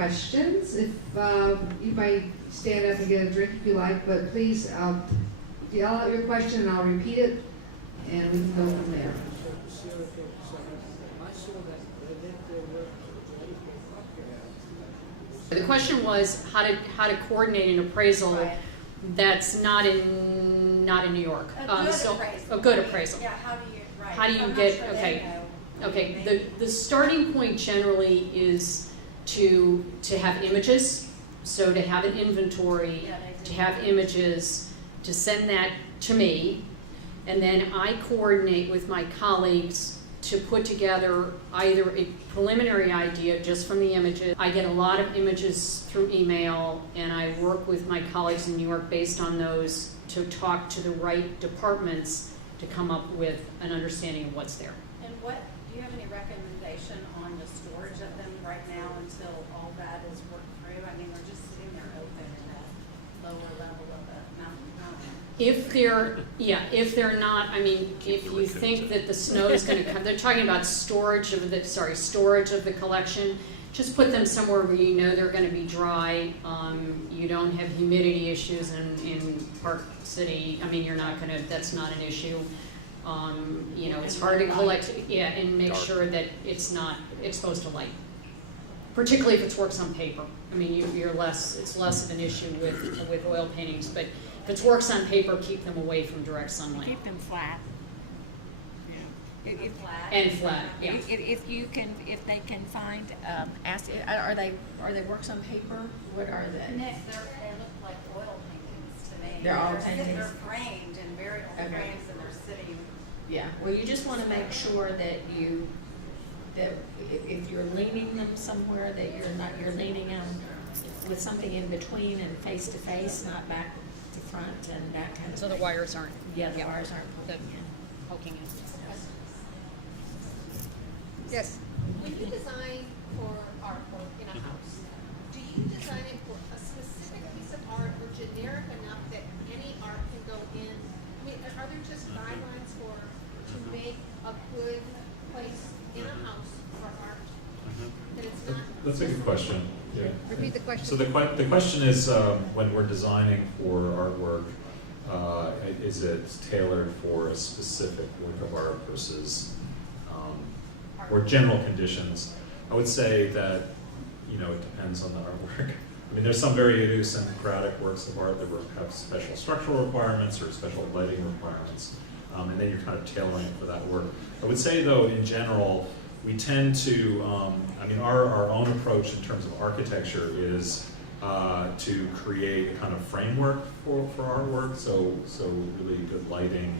questions. If you might stand up and get a drink if you like, but please yell out your question and I'll repeat it, and we can go from there. The question was how to coordinate an appraisal that's not in New York. A good appraisal. Yeah, how do you, right. How do you get, okay, the starting point generally is to have images, so to have an inventory, to have images, to send that to me, and then I coordinate with my colleagues to put together either a preliminary idea just from the images. I get a lot of images through email, and I work with my colleagues in New York based on those to talk to the right departments to come up with an understanding of what's there. And do you have any recommendation on the storage of them right now until all that is worked through? I mean, they're just sitting there open in that lower level of the mountain. If they're not, I mean, if you think that the snow is going to come, they're talking about storage of the collection. Just put them somewhere where you know they're going to be dry. You don't have humidity issues in Park City. I mean, you're not going to. That's not an issue. It's hard to collect. Yeah, and make sure that it's not exposed to light. Particularly if it's works on paper. I mean, it's less of an issue with oil paintings, but if it's works on paper, keep them away from direct sunlight. Keep them flat. And flat, yeah. If they can find, are they works on paper? What are they? Nick, they look like oil paintings to me. They're all paintings? They're framed in very old frames, and they're sitting. Yeah. Well, you just want to make sure that if you're leaning them somewhere, that you're leaning them with something in between and face to face, not back to front and that kind of So thing. the wires aren't. Yeah, the wires aren't poking in. Yes. When you design for artwork in a house, do you design it for a specific piece of art or generic enough that any art can go in? I mean, are there just guidelines to make a good place in a house for art? That it's not. That's a good question. Yeah. Repeat the question. So the question is, when we're designing for artwork, is it tailored for a specific work of art versus or general conditions? I would say that it depends on the artwork. I mean, there's some very idiosyncratic works of art that have special structural requirements or special lighting requirements, and then you're kind of tailoring it for that work. I would say, though, in general, we tend to, our own approach in terms of architecture is to create a kind of framework for our work, so really good lighting,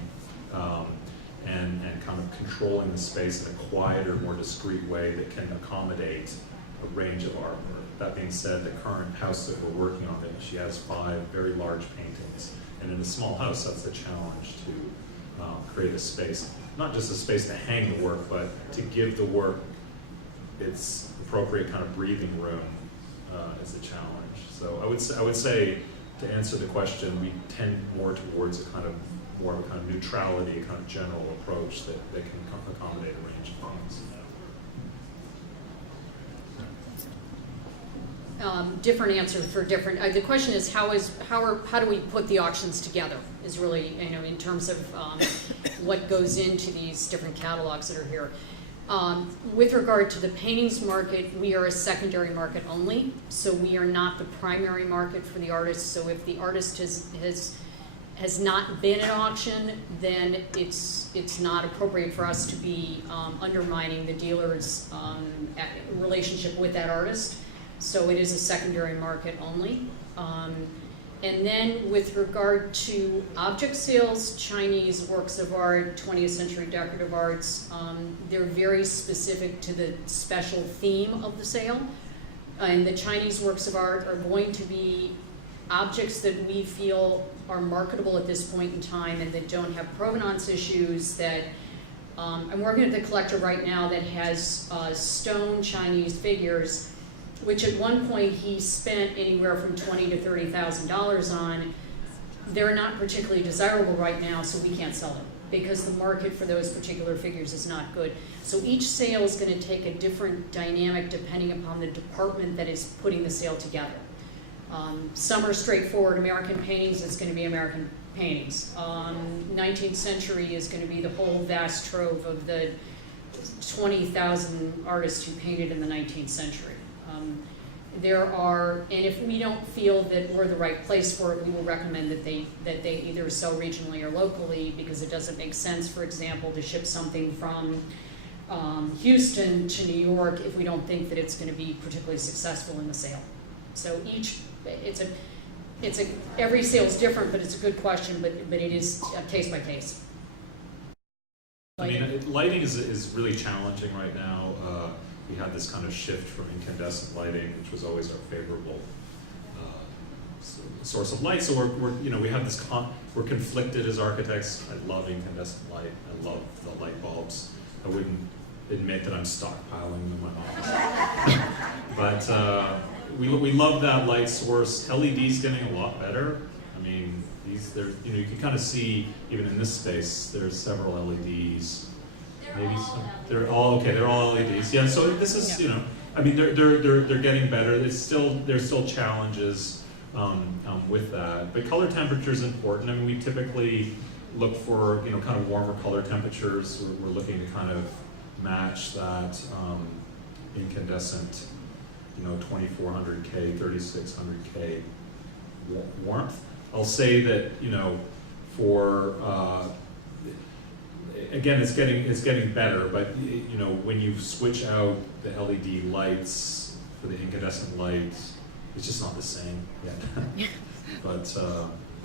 and kind of controlling the space in a quieter, more discrete way that can accommodate a range of artwork. That being said, the current house that we're working on, she has 5 very large paintings, and in a small house, that's a challenge to create a space. Not just a space to hang the work, but to give the work its appropriate kind of breathing room is a challenge. So I would say, to answer the question, we tend more towards more of a kind of neutrality, a kind of general approach that can accommodate a range of things. Different answer for different. The question is how do we put the auctions together? Is really in terms of what goes into these different catalogs that are here. With regard to the paintings market, we are a secondary market only, so we are not the primary market for the artist. So if the artist has not been at auction, then it's not appropriate for us to be undermining the dealer's relationship with that artist. So it is a secondary market only. And then with regard to object sales, Chinese works of art, 20th century decorative arts, they're very specific to the special theme of the sale. And the Chinese works of art are going to be objects that we feel are marketable at this point in time and that don't have provenance issues. That I'm working with a collector right now that has stone Chinese figures, which at one point he spent anywhere from $20,000 to $30,000 on. They're not particularly desirable right now, so we can't sell them. because the market for those particular figures is not good. So each sale is going to take a different dynamic depending upon the department that is putting the sale together. Some are straightforward American paintings, it's going to be American paintings. 19th century is going to be the whole vast trove of the 20,000 artists who painted in the 19th century. And if we don't feel that we're the right place for it, we will recommend that they either sell regionally or locally, because it doesn't make sense, for example, to ship something from Houston to New York if we don't think that it's going to be particularly successful in the sale. So every sale is different, but it's a good question, but it is case by case. I mean, lighting is really challenging right now. We had this kind of shift from incandescent lighting, which was always our favorable source of light. So we have this we're conflicted as architects. I love incandescent light. I love the light bulbs. I wouldn't admit that I'm stockpiling them in my office. But we love that light source. LED's getting a lot better. I mean, you can kind of see even in this space. There's several LEDs. They're all okay. They're all LEDs. Yeah. So this is I mean they're getting better. There's still challenges with that. But color temperature is important. I mean, we typically look for kind of warmer color temperatures. We're looking to kind of match that incandescent 2400K, 3600K warmth. I'll say that for again, it's getting better, but when you switch out the LED lights for the incandescent lights, it's just not the same yet. But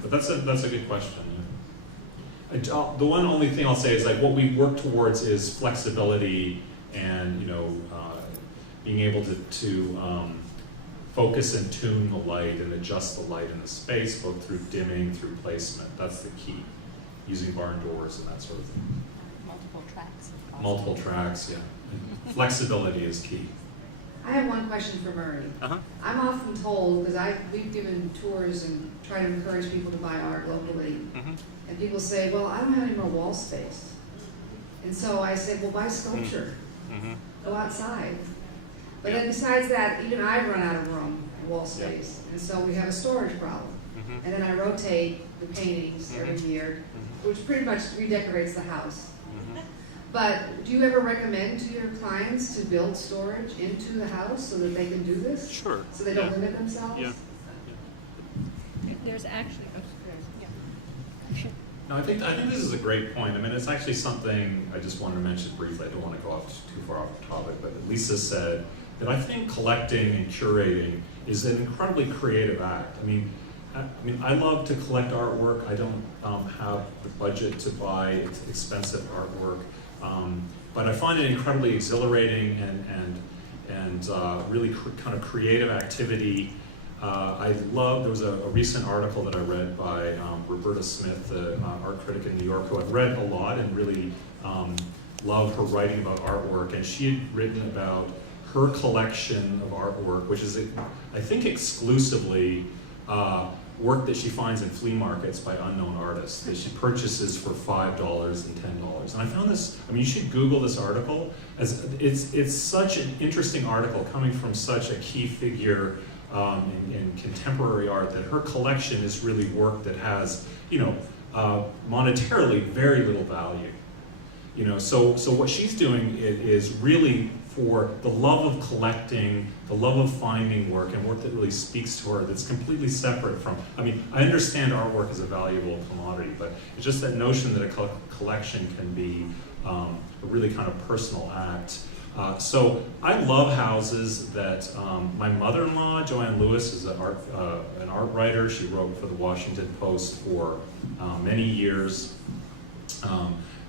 that's a good question. The one only thing I'll say is like what we work towards is flexibility and being able to focus and tune the light and adjust the light in the space, both through dimming, through placement. That's the key. Using barn doors and that sort of thing. Multiple tracks. Multiple tracks, yeah. Flexibility is key. I have one question for Murray. I'm often told, because we've given tours and try to encourage people to buy art locally, and people say, well, I don't have any more wall space. And so I said, well, buy sculpture. Go outside. But then besides that, even I've run out of room, wall space, and so we have a storage problem. And then I rotate the paintings every year, which pretty much redecorates the house. But do you ever recommend to your clients to build storage into the house so that they can do this? Sure. So they don't limit themselves? Yeah. There's actually, No, I think this is a great point. I mean, it's actually something I just wanted to mention briefly. I don't want to go off too far off the topic, but Lisa said that I think collecting and curating is an incredibly creative act. I mean, I love to collect artwork. I don't have the budget to buy expensive artwork, but I find it incredibly exhilarating and really kind of creative activity. There was a recent article that I read by Roberta Smith, the art critic in New York, who I've read a lot and really love her writing about artwork. And she had written about her collection of artwork, which is, I think, exclusively work that she finds in flea markets by unknown artists that she purchases for $5 and $10. And I found this, I mean, you should Google this article, as it's such an interesting article coming from such a key figure in contemporary art, that her collection is really work that has, monetarily very little value. So what she's doing is really for the love of collecting, the love of finding work, and work that really speaks to her, that's completely separate from, I mean, I understand artwork is a valuable commodity, but it's just that notion that a collection can be a really kind of personal act. So I love houses that, my mother-in-law, Joanne Lewis, is an art writer. She wrote for the Washington Post for many years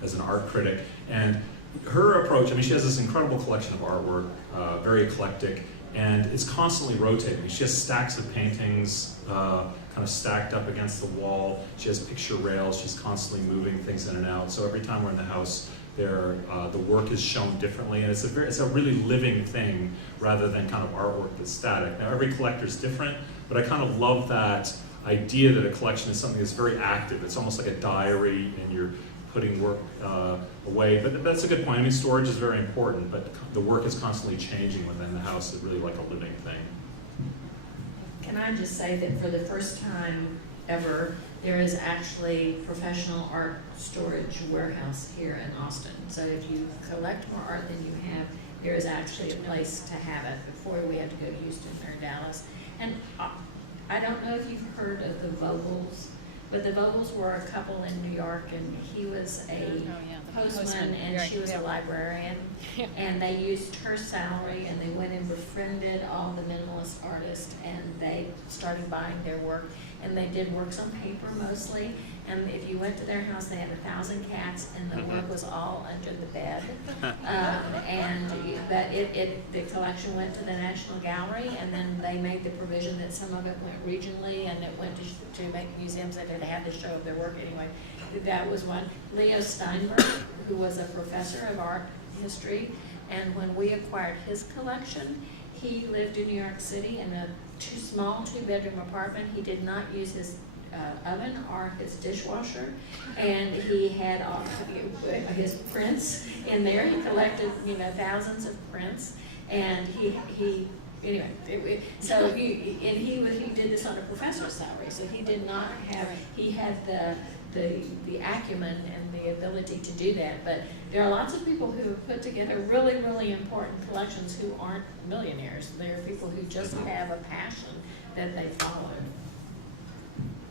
as an art critic. And her approach, I mean, she has this incredible collection of artwork, very eclectic, and it's constantly rotating. She has stacks of paintings kind of stacked up against the wall. She has picture rails. She's constantly moving things in and out. So every time we're in the house, the work is shown differently, and it's a really living thing rather than kind of artwork that's static. Now, every collector is different, but I kind of love that idea that a collection is something that's very active. It's almost like a diary, and you're putting work away. But that's a good point. I mean, storage is very important, but the work is constantly changing within the house. It's really like a living thing. Can I just say that for the first time ever, there is actually professional art storage warehouse here in Austin. So if you collect more art than you have, there is actually a place to have it. Before we had to go to Houston or Dallas. And I don't know if you've heard of the Vogels, but the Vogels were a couple in New York, and he was a postman and she was a librarian. And they used her salary, and they went and befriended all the minimalist artists, and they started buying their work. And they did works on paper mostly. And if you went to their house, they had 1,000 cats, and the work was all under the bed. And the collection went to the National Gallery, and then they made the provision that some of it went regionally, and it went to make museums that had had to show their work anyway. That was one. Leo Steinberg, who was a professor of art history, and when we acquired his collection, he lived in New York City in a small two-bedroom apartment. He did not use his oven or his dishwasher, and he had his prints in there. He collected, thousands of prints, and he did this on a professor's salary. So he did not have. He had the acumen and the ability to do that. But there are lots of people who have put together really, really important collections who aren't millionaires. There are people who just have a passion that they follow.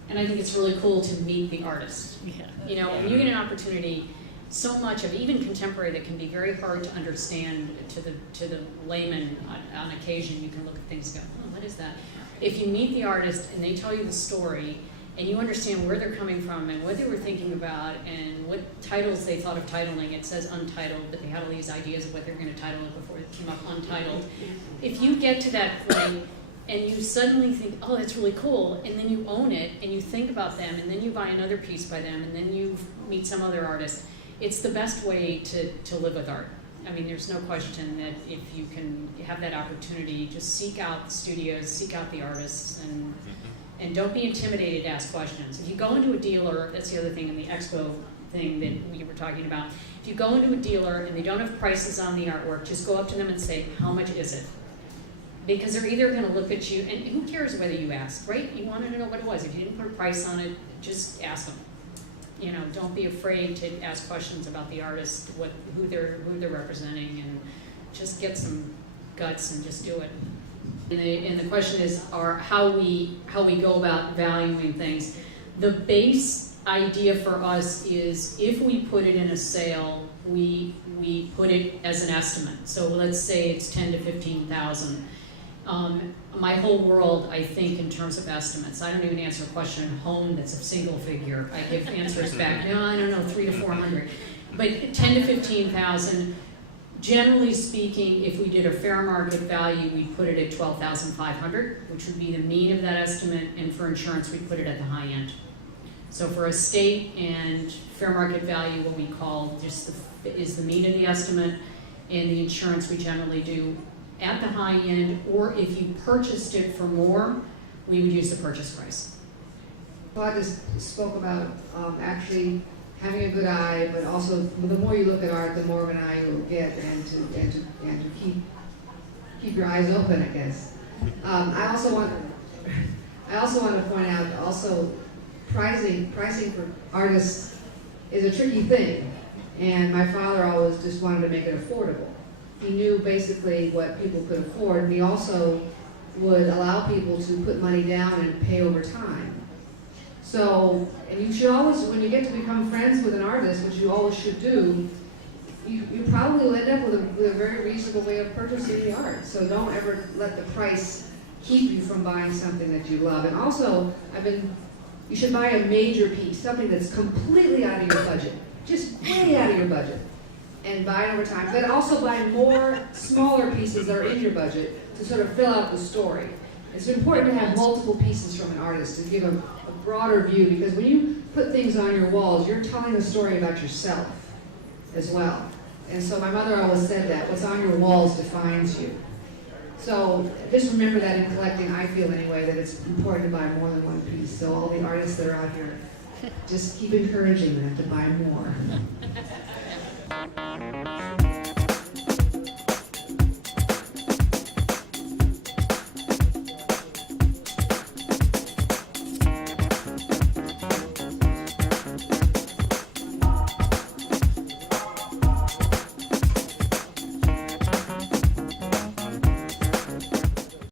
And I think it's really cool to meet the artist. When you get an opportunity, so much of even contemporary that can be very hard to understand to the layman on occasion. You can look at things and go, oh, what is that? If you meet the artist and they tell you the story, and you understand where they're coming from and what they were thinking about and what titles they thought of titling. It says untitled, but they had all these ideas of what they're going to title it before it came up untitled. If you get to that point and you suddenly think, oh, that's really cool, and then you own it and you think about them, and then you buy another piece by them, and then you meet some other artist, it's the best way to live with art. I mean, there's no question that if you can have that opportunity, just seek out the studios, seek out the artists, and don't be intimidated to ask questions. If you go into a dealer, that's the other thing in the expo thing that we were talking about. If you go into a dealer and they don't have prices on the artwork, just go up to them and say, how much is it? Because they're either going to look at you, and who cares whether you ask, right? You wanted to know what it was. If you didn't put a price on it, just ask them. Don't be afraid to ask questions about the artist, who they're representing, and just get some guts and just do it. And the question is, how we go about valuing things. The base idea for us is if we put it in a sale, we put it as an estimate. So let's say it's 10 to 15,000. My whole world, I think, in terms of estimates. I don't even answer a question at home that's a single figure. I give answers back. No, I don't know, 300 to 400. But 10 to 15,000. Generally speaking, if we did a fair market value, we'd put it at 12,500, which would be the mean of that estimate, and for insurance, we'd put it at the high end. So for estate and fair market value, what we call is the mean of the estimate, and the insurance we generally do at the high end, or if you purchased it for more, we would use the purchase price. Claudia spoke about actually having a good eye, but also the more you look at art, the more of an eye you'll get, and to keep your eyes open, I guess. I also want to point out also pricing for artists is a tricky thing, and my father always just wanted to make it affordable. He knew basically what people could afford, and he also would allow people to put money down and pay over time. So, and you should always, when you get to become friends with an artist, which you always should do, you probably will end up with a very reasonable way of purchasing the art. So don't ever let the price keep you from buying something that you love. And also, you should buy a major piece, something that's completely out of your budget, just way out of your budget, and buy it over time. But also buy more smaller pieces that are in your budget to sort of fill out the story. It's important to have multiple pieces from an artist to give a broader view, because when you put things on your walls, you're telling a story about yourself as well. And so my mother always said that, what's on your walls defines you. So just remember that in collecting, I feel anyway, that it's important to buy more than one piece. So all the artists that are out here Just keep encouraging them to buy more.